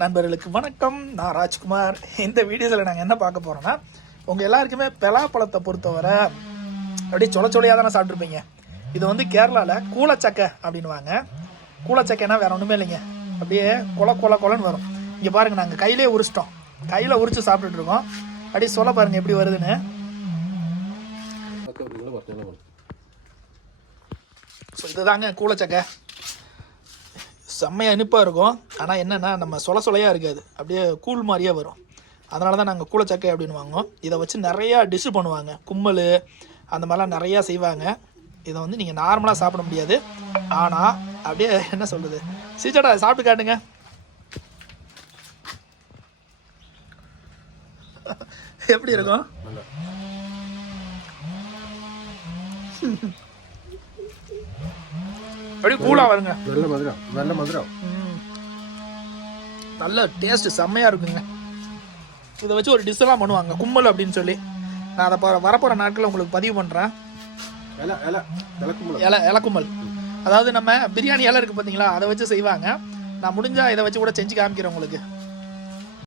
நண்பர்களுக்கு வணக்கம். நான் ராஜ்குமார். இந்த வீடியோஸில் நாங்கள் என்ன பார்க்க போகிறோன்னா உங்கள் எல்லாருக்குமே பலாப்பழத்தை பொறுத்தவரை அப்படியே சொல சொலையாக தானே சாப்பிட்ருப்பீங்க இது வந்து கேரளாவில் கூலச்சக்கை அப்படின்னுவாங்க. கூலச்சக்கைனா வேற ஒன்றுமே இல்லைங்க. அப்படியே கொல கொல கொலன்னு வரும். இங்கே பாருங்க நாங்கள் கையிலே உரிச்சிட்டோம். கையில் உரிச்சு சாப்பிட்டுட்டு இருக்கோம். அப்படியே சொல்ல பாருங்க எப்படி வருதுன்னு. ஸோ இதுதாங்க கூலச்சக்கை செம்மையாக இனிப்பாக இருக்கும். ஆனால் என்னென்னா நம்ம சொல சொலையாக இருக்காது. அப்படியே கூழ் மாதிரியே வரும். அதனால தான் நாங்கள் கூழச்சக்கை அப்படின்னு வாங்குவோம். இதை வச்சு நிறையா டிஷ்ஷு பண்ணுவாங்க. கும்மல் அந்த மாதிரிலாம் நிறையா செய்வாங்க. இதை வந்து நீங்கள் நார்மலாக சாப்பிட முடியாது. ஆனால் அப்படியே என்ன சொல்கிறது சீச்சாடா சாப்பிட்டு காட்டுங்க. எப்படி இருக்கும்? அப்படியே கூலாக வருங்க. நல்ல மதுரம் நல்ல மதுரம். நல்ல டேஸ்ட் செம்மையாக இருக்குங்க. இதை வச்சு ஒரு டிஷ்ஷெல்லாம் பண்ணுவாங்க கும்பல் அப்படின்னு சொல்லி. நான் அதை ப- வரப்போகிற நாட்களில் உங்களுக்கு பதிவு பண்ணுறேன் இலை கும்பல் அதாவது நம்ம பிரியாணி இலை இருக்குது பார்த்தீங்களா அதை வச்சு செய்வாங்க. நான் முடிஞ்சால் இதை வச்சு கூட செஞ்சு காமிக்கிறேன் உங்களுக்கு.